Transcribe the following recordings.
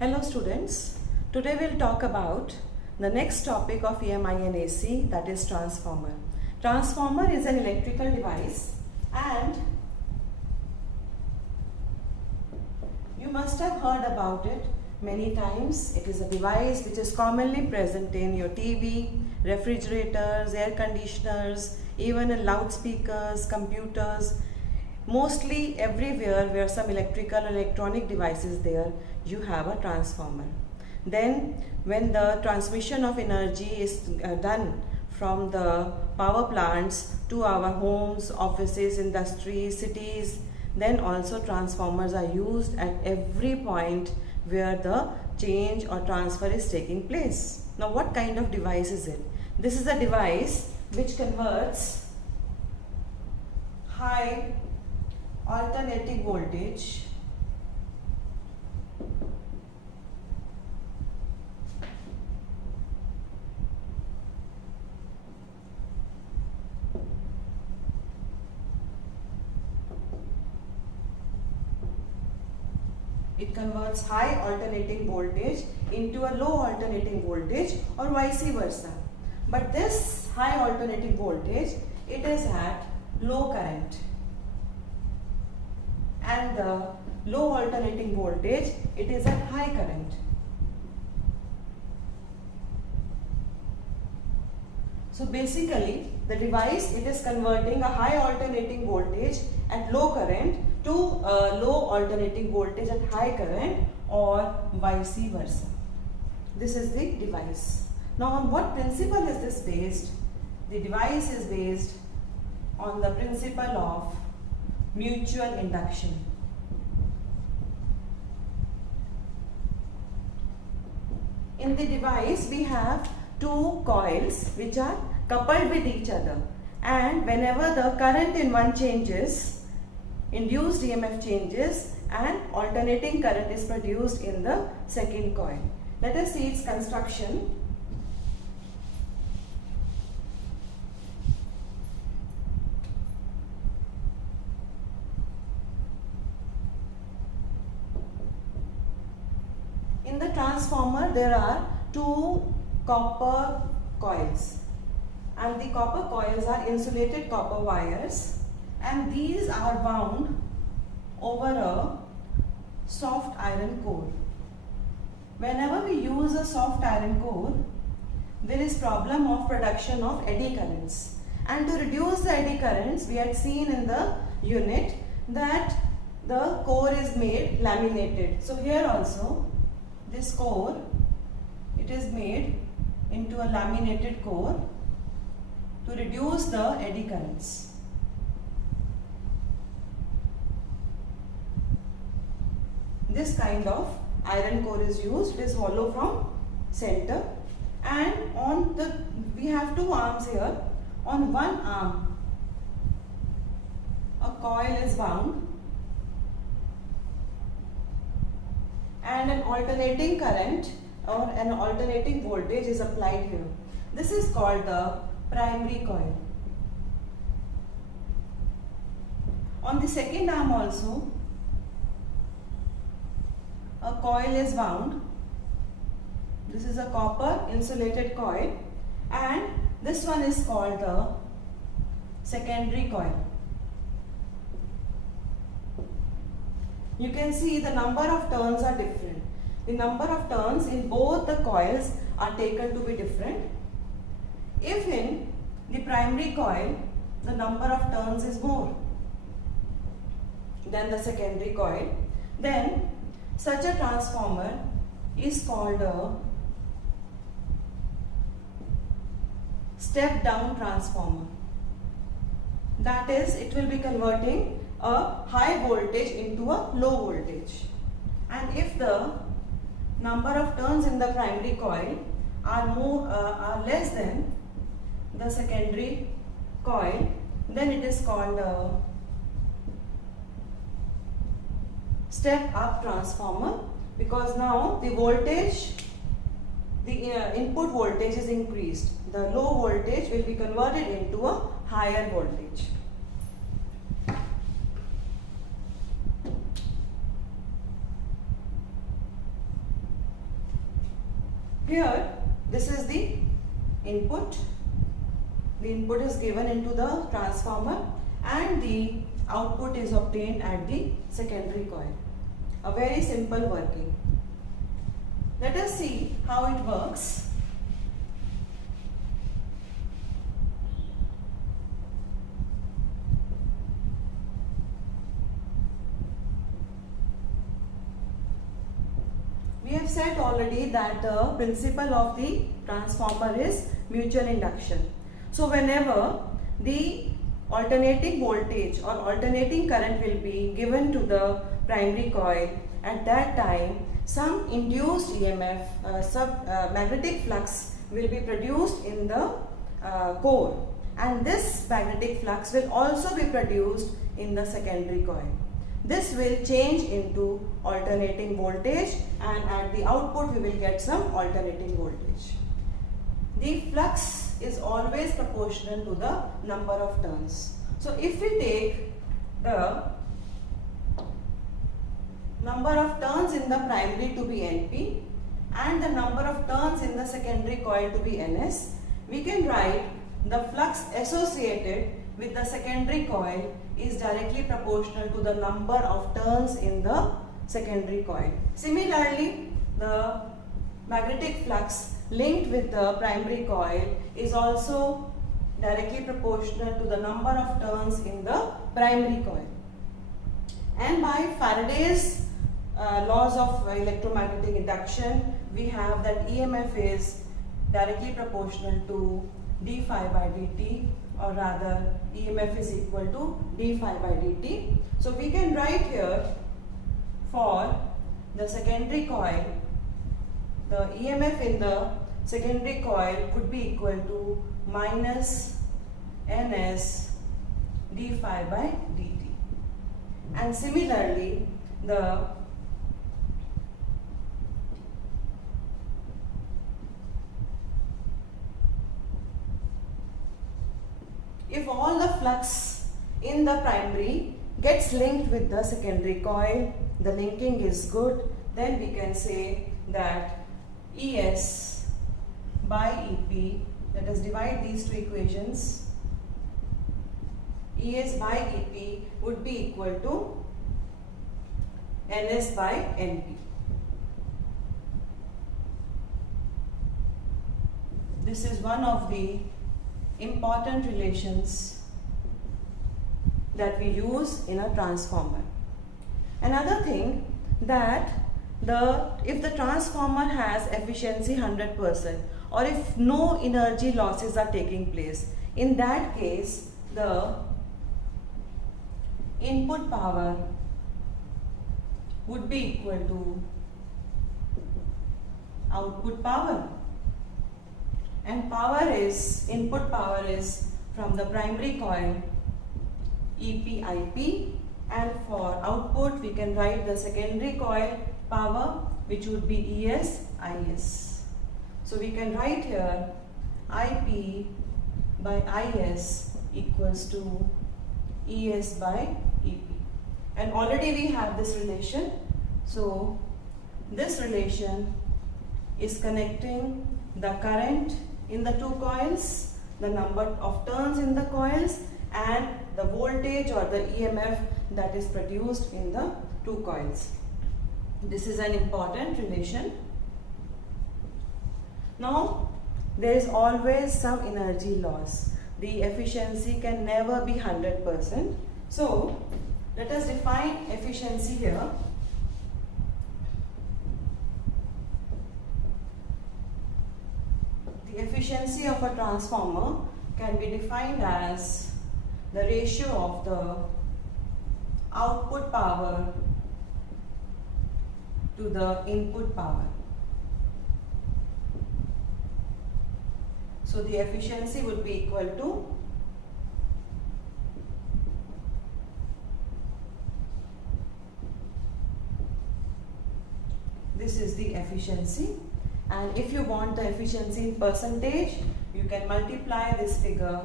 Hello students, today we'll talk about the next topic of EMI and AC, that is transformer. Transformer is an electrical device and you must have heard about it many times. It is a device which is commonly present in your TV, refrigerators, air conditioners, even in loudspeakers, computers. Mostly everywhere where some electrical electronic device is there, you have a transformer. Then when the transmission of energy is done from the power plants to our homes, offices, industries, cities, then also transformers are used at every point where the change or transfer is taking place. Now what kind of device is it? This is a device which converts high alternating voltage high alternating voltage into a low alternating voltage or vice versa. But this high alternating voltage, it is at low current, and the low alternating voltage, it is at high current. So basically the device, it is converting a high alternating voltage at low current to a low alternating voltage at high current or vice versa. This is the device. Now on what principle is this based? The device is based on the principle of mutual induction. In the device we have two coils which are coupled with each other, and whenever the current in one changes, induced EMF changes and alternating current is produced in the second coil. Let us see its construction. In the transformer there are two copper coils, and the copper coils are insulated copper wires, and these are wound over a soft iron core. Whenever we use a soft iron core, there is problem of production of eddy currents, and to reduce the eddy currents, we had seen in the unit that the core is made laminated. So here also this core, it is made into a laminated core to reduce the eddy currents. This kind of iron core is used. It is hollow from center, and on the we have two arms here. On one arm a coil is wound and an alternating current or an alternating voltage is applied here. This is called the primary coil. On the second arm also a coil is wound. This is a copper insulated coil, and this one is called the secondary coil. You can see the number of turns are different. The number of turns in both the coils are taken to be different. If in the primary coil the number of turns is more than the secondary coil, then such a transformer is called a step down transformer. That is, it will be converting a high voltage into a low voltage. And if the number of turns in the primary coil are less than the secondary coil, then it is called a step up transformer, because now the voltage, the input voltage is increased. The low voltage will be converted into a higher voltage. Here, this is the input. The input is given into the transformer and the output is obtained at the secondary coil. A very simple working. Let us see how it works. We have said already that the principle of the transformer is mutual induction. So whenever the alternating voltage or alternating current will be given to the primary coil, at that time some induced EMF, magnetic flux will be produced in the core, and this magnetic flux will also be produced in the secondary coil. This will change into alternating voltage, and at the output we will get some alternating voltage. The flux is always proportional to the number of turns. So if we take the number of turns in the primary to be NP and the number of turns in the secondary coil to be NS, we can write the flux associated with the secondary coil is directly proportional to the number of turns in the secondary coil. Similarly, the magnetic flux linked with the primary coil is also directly proportional to the number of turns in the primary coil. And by Faraday's laws of electromagnetic induction, we have that EMF is directly proportional to d phi by dt, or rather EMF is equal to d phi by dt. So we can write here for the secondary coil, the EMF in the secondary coil could be equal to minus ns d phi by dt. And similarly, if all the flux in the primary gets linked with the secondary coil, the linking is good, then we can say that ES by EP, let us divide these two equations, ES by EP would be equal to NS by NP. This is one of the important relations that we use in a transformer. Another thing, that if the transformer has efficiency 100% or if no energy losses are taking place, in that case the input power would be equal to output power, and input power is from the primary coil EP/IP, and for output we can write the secondary coil power, which would be ES/IS. So we can write here IP by IS equals to ES by EP, and already we have this relation. So this relation is connecting the current in the two coils, the number of turns in the coils, and the voltage or the EMF that is produced in the two coils. This is an important relation. Now, there is always some energy loss. The efficiency can never be 100%. So, let us define efficiency here. The efficiency of a transformer can be defined as the ratio of the output power to the input power. So the efficiency would be equal to this is the efficiency, and if you want the efficiency in percentage, you can multiply this figure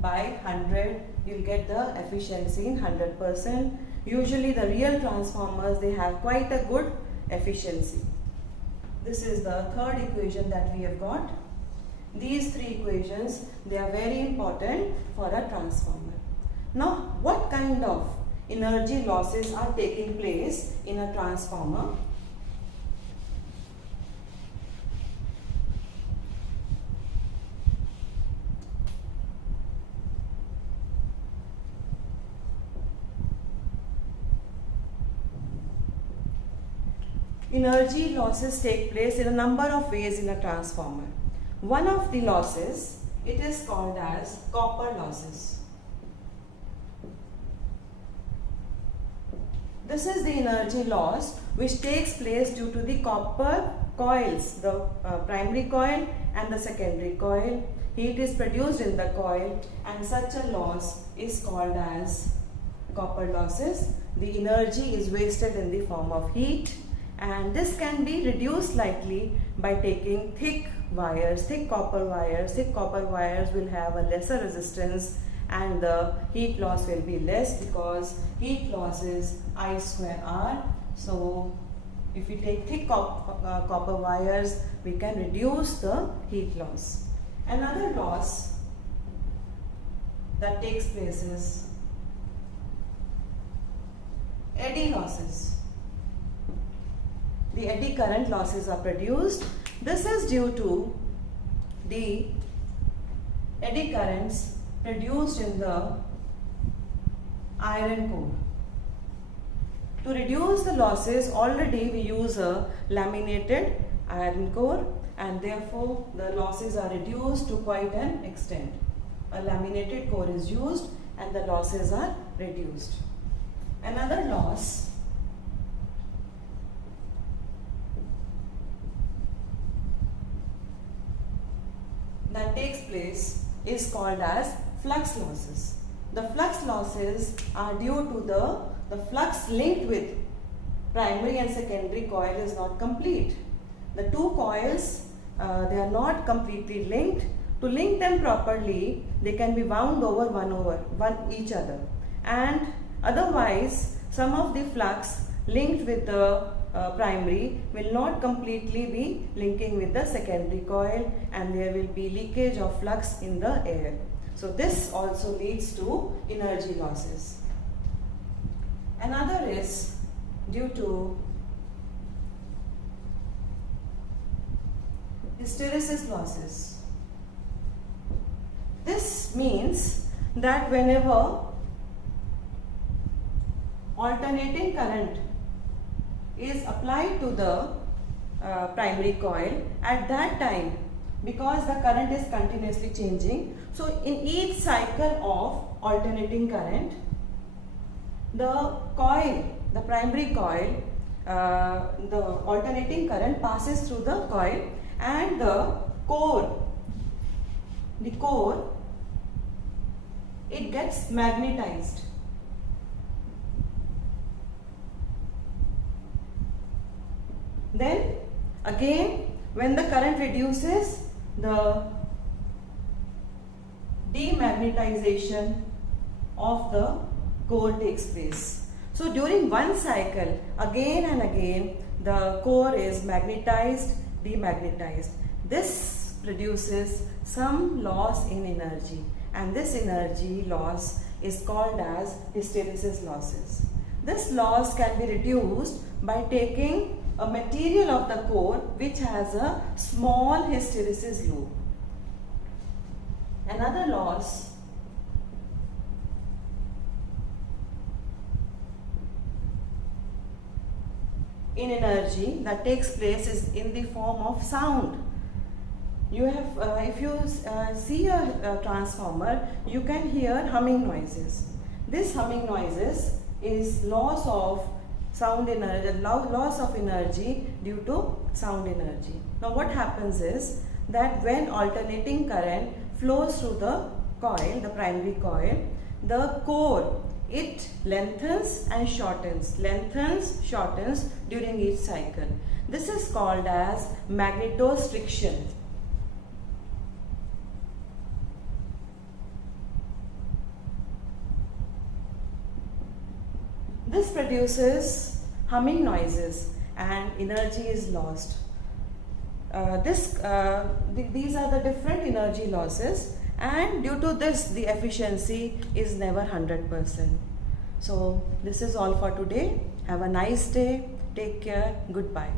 by 100, you'll get the efficiency in 100%. Usually the real transformers, they have quite a good efficiency. This is the third equation that we have got. These three equations, they are very important for a transformer. Now, what kind of energy losses are taking place in a transformer? Energy losses take place in a number of ways in a transformer. One of the losses, it is called as copper losses. This is the energy loss which takes place due to the copper coils, the primary coil and the secondary coil. Heat is produced in the coil and such a loss is called as copper losses. The energy is wasted in the form of heat, and this can be reduced slightly by taking thick wires, thick copper wires. Thick copper wires will have a lesser resistance and the heat loss will be less because heat loss is I square R. So if we take thick copper wires, we can reduce the heat loss. Another loss that takes place is eddy losses. The eddy current losses are produced. This is due to the eddy currents produced in the iron core. To reduce the losses, already we use a laminated iron core and therefore the losses are reduced to quite an extent. A laminated core is used and the losses are reduced. Another loss that takes place is called as flux losses. The flux losses are due to the flux linked with primary and secondary coil is not complete. The two coils, they are not completely linked. To link them properly, they can be wound over one each other, and otherwise some of the flux linked with the primary will not completely be linking with the secondary coil and there will be leakage of flux in the air. So this also leads to energy losses. Another is due to hysteresis losses. This means that whenever alternating current is applied to the primary coil, at that time, because the current is continuously changing, so in each cycle of alternating current, the coil, the primary coil, the alternating current passes through the coil and the core, it gets magnetized. Then again, when the current reduces, the demagnetization of the core takes place. So during one cycle, again and again, the core is magnetized, demagnetized. This produces some loss in energy, and this energy loss is called as hysteresis losses. This loss can be reduced by taking a material of the core which has a small hysteresis loop. Another loss in energy that takes place is in the form of sound. You have, if you see a transformer, you can hear humming noises. This humming noises is loss of sound energy, loss of energy due to sound energy. Now what happens is that when alternating current flows through the coil, the primary coil, the core, it lengthens and shortens during each cycle. This is called as magnetostriction. This produces humming noises and energy is lost. these are the different energy losses, and due to this the efficiency is never 100%. So this is all for today. Have a nice day. Take care. Goodbye.